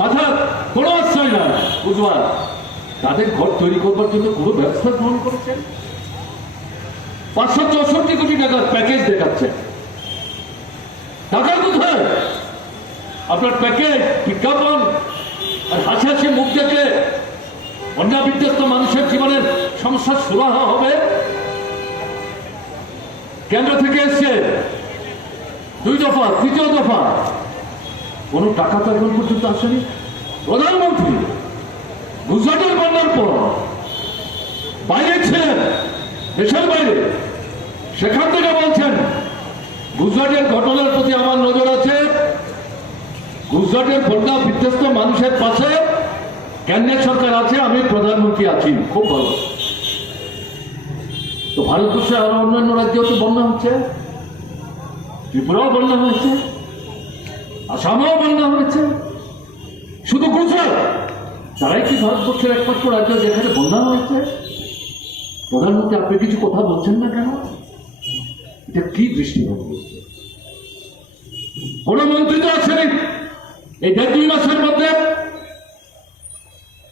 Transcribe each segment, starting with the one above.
মাথা কোনো আশ্রয় না। বুঝবার তাদের ঘর তৈরি করবার জন্য কোনো ব্যবস্থা গ্রহণ করেছেন? পাঁচশো চৌষট্টি কোটি টাকার প্যাকেজ দেখাচ্ছে টাকা কোথায় আপনার প্যাকেজ বিজ্ঞাপন আর হাসি হাসি মুখ দেখে বন্যা বিধ্বস্ত মানুষের জীবনের সমস্যার সুরাহা হবে। কেন্দ্র থেকে এসছে দুই দফা, তৃতীয় দফা। কোনো টাকা তো এখন পর্যন্ত আসেনি। প্রধানমন্ত্রী, গুজরাটের বন্যার পর বাইরে ছিলেন, দেশের বাইরে। সেখান থেকে বলছেন, গুজরাটের ঘটনার প্রতি আমার নজর আছে। গুজরাটের বন্যা বিধ্বস্ত মানুষের পাশে কেন্দ্রের সরকার আছে, আমি প্রধানমন্ত্রী আছি। খুব ভালো। তো ভারতবর্ষে আরও অন্যান্য রাজ্যেও তো বন্যা হচ্ছে। ত্রিপুরাও বন্যা হয়েছে। আসামেও বন্যা হয়েছে। শুধু গুজরাট। তারাই কি ভারতবর্ষের একমাত্র রাজ্য যেখানে বন্যা হয়েছে? প্রধানমন্ত্রী, আপনি কিছু কথা বলছেন না কেন? এটা কি দৃষ্টিভঙ্গি? কোন মন্ত্রী তো আছেন এই দেড় দুই মাসের মধ্যে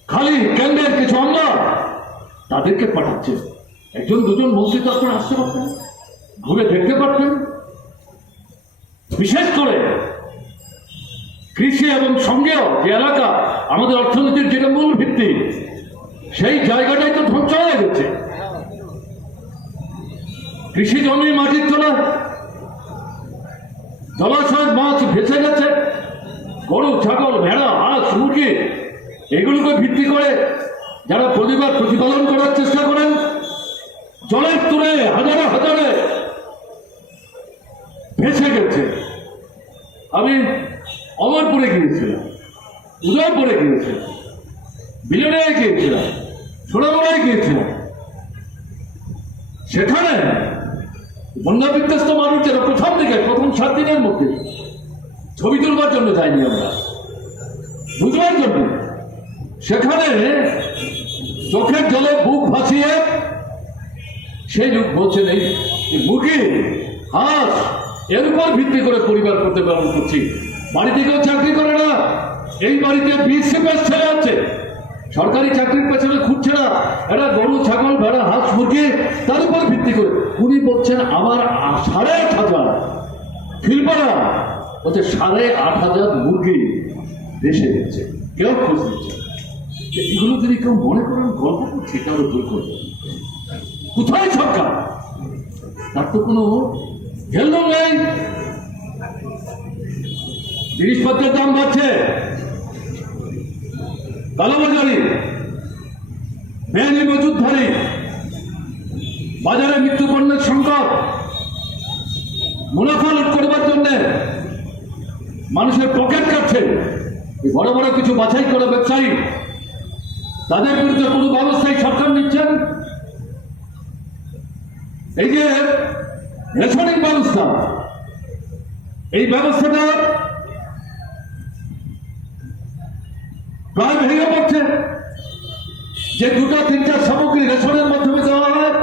খালি কেন্দ্রের কিছু অঙ্গ তাদেরকে পাঠাচ্ছে। একজন, দুজন মন্ত্রী তো আপনারা আসতে পারতেন। ঘুরে দেখতে পারতেন। বিশেষ করে কৃষি এবং সঙ্গেও যে এলাকা আমাদের অর্থনীতির যেটা মূল ভিত্তি, সেই জায়গাটাই তো ধ্বংস হয়ে গেছে। কৃষি জমি, মাটির তোলা, জলাশয়, মাছ ভেসে গেছে, গরু, ছাগল, ভেড়া, হাঁস, মুরগি, এগুলোকে ভিত্তি করে যারা প্রতিবাদ প্রতিপালন করার চেষ্টা করেন, জলের তুলে হাজারে হাজারে ভেসে গেছে। আমি অমরপুরে গিয়েছিলাম উদয়পুরে গিয়েছিলাম বিলেনায় গিয়েছিলাম সোনামুড়ায় গিয়েছিলাম। সেখানে বন্যা বিধ্বস্ত মানুষ যারা প্রথম দিকে, প্রথম সাত দিনের মধ্যে ছবি তুলবার জন্য যাইনি আমরা। বুঝবার জন্য সেখানে চোখের জলে বুক ভাসিয়ে সেই যুগ বলছেন এই মুরগি হাঁস এর উপর ভিত্তি করে পরিবার করতে পালন করছি বাড়িতে কেউ চাকরি করে না। এই বাড়িতে বিএসএফএস ছেলে আছে। সরকারি চাকরির পেছনে খুঁজছে না। এরা গরু, ছাগল, ভেড়া, হাঁস, মুরগি, তার উপর ভিত্তি করে। উনি বলছেন, আমার সাড়ে আট হাজার। ফিলপাড়া বলছে, সাড়ে আট হাজার মুরগি দেশে গেছে কেউ খোঁজ। তো এগুলো যদি কেউ মনে করেন গল্প করছে তাহলে ভুল করবে। কোথায় সরকার? তার তো কোনো ভ্যালু নেই। জিনিসপত্রের দাম বাড়ছে। কালোবাজারি বেআইনি মজুদধারী বাজারে মৃত্যুপণ্যের সংকট। মুনাফা লুট করবার জন্য মানুষের পকেট কাটছে। বড় বড় কিছু বাছাই করে ব্যবসায়ী, তাদের বিরুদ্ধে কোনো ব্যবস্থাই সরকার নিচ্ছেন? এই যে রেশনিং ব্যবস্থা, এই ব্যবস্থাটা প্রায় ভেঙে পড়ছে। যে দুটো, তিনটা সামগ্রী রেশনের মাধ্যমে দেওয়া হয়,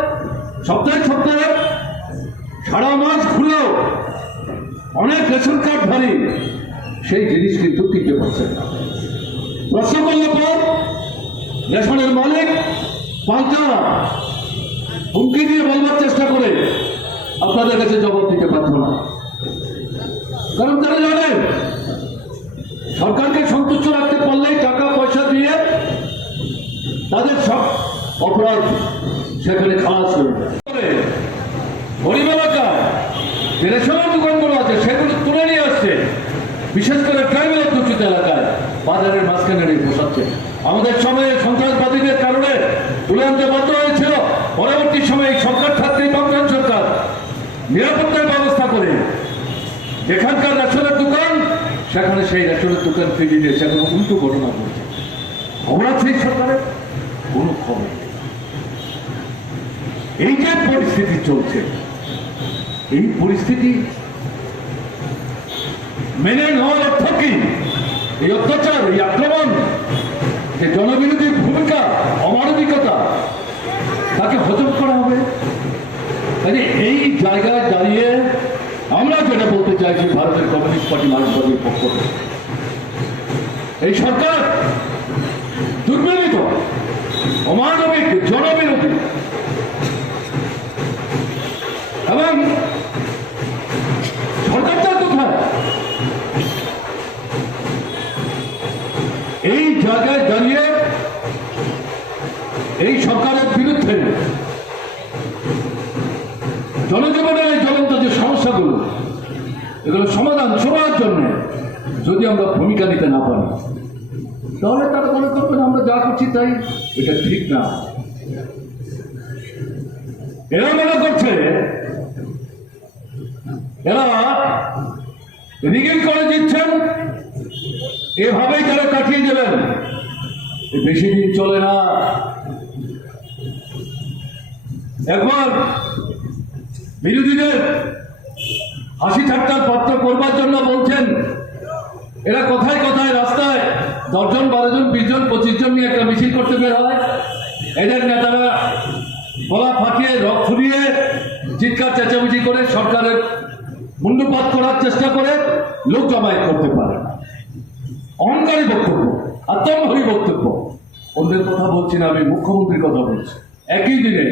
সপ্তাহে সপ্তাহে, সারা মাস ঘুরেও অনেক রেশন কার্ড ধারী সেই জিনিস কিন্তু কিনতে পারছে না প্রশ্ন করলে পর, রেশনের মালিক পাল্টা হুমকি দিয়ে বলবার চেষ্টা করে, আপনাদের কাছে জবাব দিতে পারত না কারণ তারা জানেন সরকারকে সন্তুষ্ট রাখতে পারলেই টাকা পয়সা দিয়ে তাদের সব অপরাধ সেখানে খালাস হয়ে যায় এলাকায় যে দোকানগুলো আছে, সেগুলো তুলে নিয়ে আসছে। বিশেষ করে ট্রাইবেল অধ্যুষিত এলাকায়। বাজারের মাঝখানে নিয়ে বসাচ্ছে আমাদের সময়ে সন্ত্রাসবাদীদের কারণে তুলে আনতে বাধ্য হয়েছিল। পরবর্তী সময়ে সরকার থাকতেই বামফ্রন্ট সরকার নিরাপত্তার ব্যবস্থা করে। যেখানকার রেশনের দোকান, সেখানে সেই রেশনের দোকান ফিরিয়ে দিয়ে সেখানে উল্টো ঘটনা ঘটছে। খবর আছে সরকারের কোনো খবর। এই যে পরিস্থিতি চলছে। এই পরিস্থিতি মেনে নেওয়ার অর্থ কি? এই অত্যাচার, এই আক্রমণ, যে জনবিরোধী ভূমিকা, অমানবিকতা, তাকে হজম করা হবে? কাজে এই জায়গায় দাঁড়িয়ে আমরা যেটা বলতে চাইছি, ভারতের কমিউনিস্ট পার্টি, মার্ক্সবাদীর পক্ষ এই সরকার এই সরকারের বিরুদ্ধে জনজীবনের এই জ্বলন্ত যে সমস্যাগুলো, এগুলো সমাধান সবার জন্য যদি আমরা ভূমিকা নিতে না পারি, তাহলে তারা মনে করবেন আমরা যা করছি তাই, এটা ঠিক না। এরা মনে করছে, এরা রিগিং করে দিচ্ছেন, এভাবেই তারা কাটিয়ে দেবেন। বেশি দিন চলে না। একবার বিরোধীদের হাসি ঠাট্টার পাত্র করবার জন্য বলছেন, এরা কোথায় কোথায় রাস্তায় দশজন বারো জন বিশ জন পঁচিশ জন নিয়ে একটা মিছিল করতে বের হয়। এদের নেতারা গলা ফাটিয়ে রক ফুরিয়ে চিৎকার, চেঁচামেচি করে সরকারের মুন্ডুপাত করার চেষ্টা করে লোক জমায়েত করতে পারে অহংকারী বক্তব্য আত্মম্ভাবী বক্তব্য। অন্যের কথা বলছি না, আমি মুখ্যমন্ত্রীর কথা বলছি। একই দিনে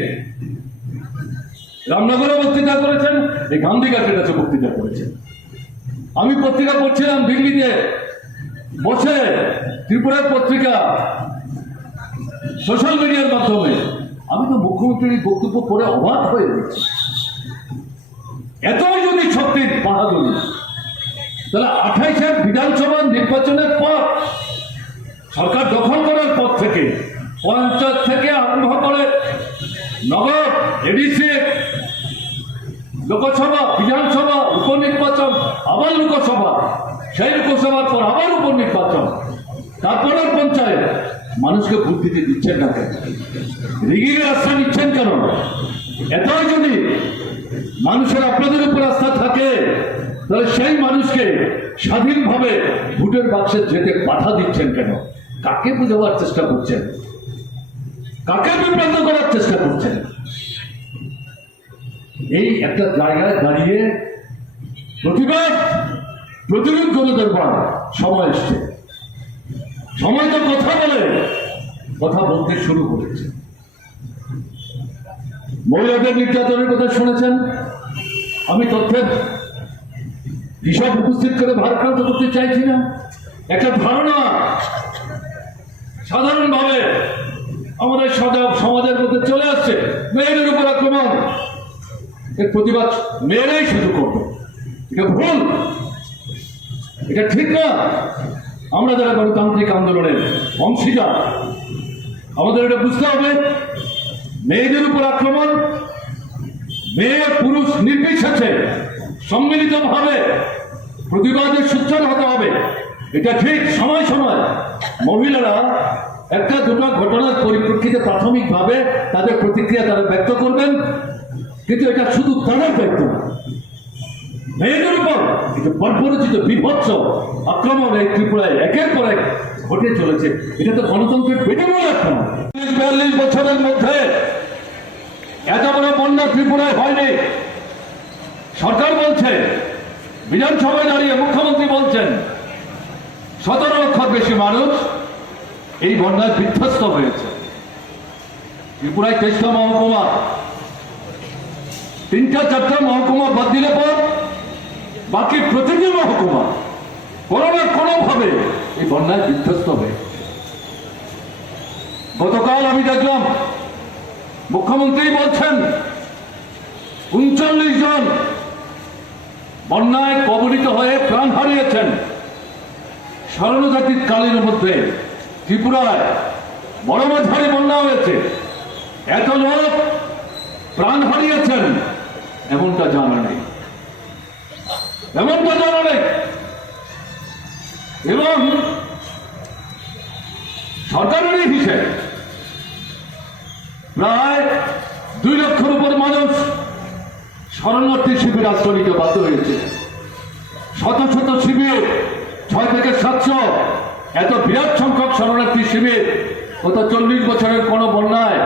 রামনগরে বক্তৃতা করেছেন, এই গান্ধীঘাটের কাছে বক্তৃতা করেছেন। আমি পত্রিকা পড়ছিলাম দিল্লিতে। বসে ত্রিপুরার পত্রিকা সোশ্যাল মিডিয়ার মাধ্যমে। আমি তো মুখ্যমন্ত্রীর বক্তব্য পড়ে অবাক হয়ে গেছি। এতই যদি শক্তির বাহাদুরি, তাহলে আঠাইশের বিধানসভা নির্বাচনের পর সরকার দখল করার পর থেকে পঞ্চায়েত থেকে আরম্ভ করে নগর, এডিসি লোকসভা, বিধানসভা, উপনির্বাচন, আবার লোকসভা। সেই লোকসভার পর আবার উপনির্বাচন। তারপরে পঞ্চায়েত। মানুষকে ভোট দিচ্ছেন না কেন? রিগিংয়ের আস্থা নিচ্ছেন কেন? এতই যদি মানুষের আপনাদের উপর আস্থা থাকে, তাহলে সেই মানুষকে স্বাধীনভাবে ভোটের বাক্সে যেতে বাধা দিচ্ছেন কেন? কাকে বুঝাবার চেষ্টা করছেন? কাকে বিভ্রান্ত করার চেষ্টা করছেন? এই একটা জায়গায় দাঁড়িয়ে প্রতিবাদ, প্রতিরোধ করে দেবার সময় এসছে। সময় তো কথা বলে, কথা বলতে শুরু করেছে। মহিলাদের নির্যাতনের কথা শুনেছেন। আমি তথ্যের হিসাব উপস্থিত করে ভারপ্রান্ত করতে চাইছি না। একটা ধারণা সাধারণভাবে আমাদের সমাজের মধ্যে চলে আসছে। মেয়েদের উপর আক্রমণ। এর প্রতিবাদ মেয়েরাই শুধু করবে। এটা ভুল। এটা ঠিক না। আমরা যারা গণতান্ত্রিক আন্দোলনের অংশীদার, আমাদের এটা বুঝতে হবে। মেয়েদের উপর আক্রমণ, মেয়ে পুরুষ নির্বিশেষে সম্মিলিতভাবে প্রতিবাদের সুচ্চার হতে হবে। এটা ঠিক সময় সময়। মহিলারা একটা দুটো ঘটনার পরিপ্রেক্ষিতে প্রাথমিকভাবে তাদের প্রতিক্রিয়া তারা ব্যক্ত করবেন। কিন্তু এটা শুধু তাদের দায়িত্ব। মেয়েদের উপর এটা বর্বরচিত বিভৎস আক্রমণ এই ত্রিপুরায় একের পর এক ঘটে চলেছে। এটা তো গণতন্ত্রের বেদমূল আক্রমণ। বিয়াল্লিশ বছরের মধ্যে এত বড় বন্যা ত্রিপুরায় হয়নি। সরকার বলছে, বিধানসভায় দাঁড়িয়ে মুখ্যমন্ত্রী বলছেন, সতেরো লক্ষর বেশি মানুষ এই বন্যায় বিধ্বস্ত হয়েছে। ত্রিপুরায় তেইশটা মহকুমা তিনটা চারটা মহকুমা বাদ দিলে পর বাকি প্রতিটি মহকুমা কোনো না কোনোভাবে এই বন্যায় বিধ্বস্ত হয়ে গতকাল আমি দেখলাম মুখ্যমন্ত্রী বলছেন, উনচল্লিশ জন বন্যায় কবলিত হয়ে প্রাণ হারিয়েছেন। স্মরণজাতির কালের মধ্যে ত্রিপুরায় বড় মাঝারি বন্যা হয়েছে। এত লোক প্রাণ হারিয়েছেন। এমনটা জানা নেই। এমনটা জানা নেই। এবং সরকারেরই হিসেব প্রায় দুই লক্ষের উপর মানুষ শরণার্থী শিবির আশ্রয় নিতে বাধ্য হয়েছে। শত শত শিবির, ছয় থেকে সাতশো, এত বিরাট সংখ্যক শরণার্থী শিবির গত চল্লিশ বছরের কোনো বন্যায়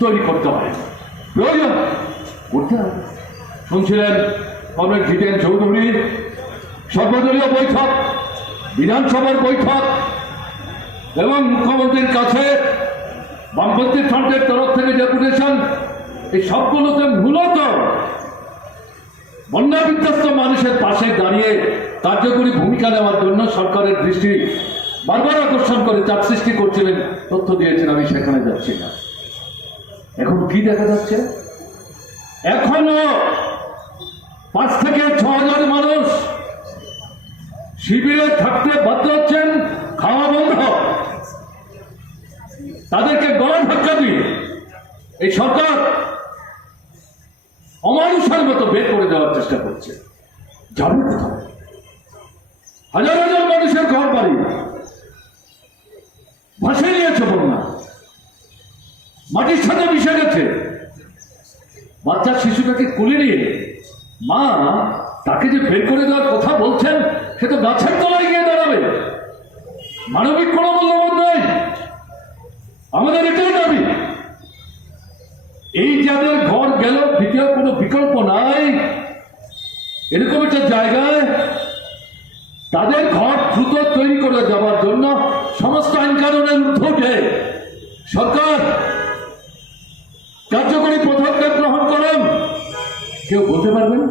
তৈরি করতে হয় প্রয়োজন। করতে হবে শুনছিলেন কমরেড জিতেন চৌধুরী। সর্বদলীয় বৈঠক, বিধানসভার বৈঠক এবং মুখ্যমন্ত্রীর কাছে বামপন্থী ফ্রন্টের তরফ থেকে ডেপুটেশন এই সবগুলোতে মূলত বন্যা বিধ্বস্ত মানুষের পাশে দাঁড়িয়ে কার্যকরী ভূমিকা নেওয়ার জন্য সরকারের দৃষ্টি বারবার আকর্ষণ করে চাপ সৃষ্টি করছিলেন, তথ্য দিয়েছেন, আমি সেখানে যাচ্ছি না। এখন কি দেখা যাচ্ছে? এখনও পাঁচ থেকে ছ হাজার মানুষ শিবিরে থাকতে বাধ্য হচ্ছেন, খাওয়া বন্ধ। তাদেরকে গরম ধাক্কা দিয়ে এই সরকার অমানুষের মতো বের করে দেওয়ার চেষ্টা করছে। যাবে কোথায়? হাজার হাজার মানুষের ঘর বাড়ি ভাসে নিয়েছে বন্যা মাটির সাথে মিশে গেছে বাচ্চা শিশুটাকে কুলে নিয়ে মা, তাকে যে বের করে দেওয়ার কথা বলছেন, সে তো গাছের তলায় গিয়ে দাঁড়াবে। মানবিক কোনো মূল্যবোধ নেই। আমাদের এটাই দাবি। এই যাদের ঘর গেল, দ্বিতীয় কোনো বিকল্প নাই। এরকম একটা জায়গায় তাদের ঘর দ্রুত তৈরি করে যাওয়ার জন্য সমস্ত আইন ঊর্ধ্বে উঠে সরকার কার্যকরী পদক্ষেপ গ্রহণ করেন। কেউ বলতে পারবেন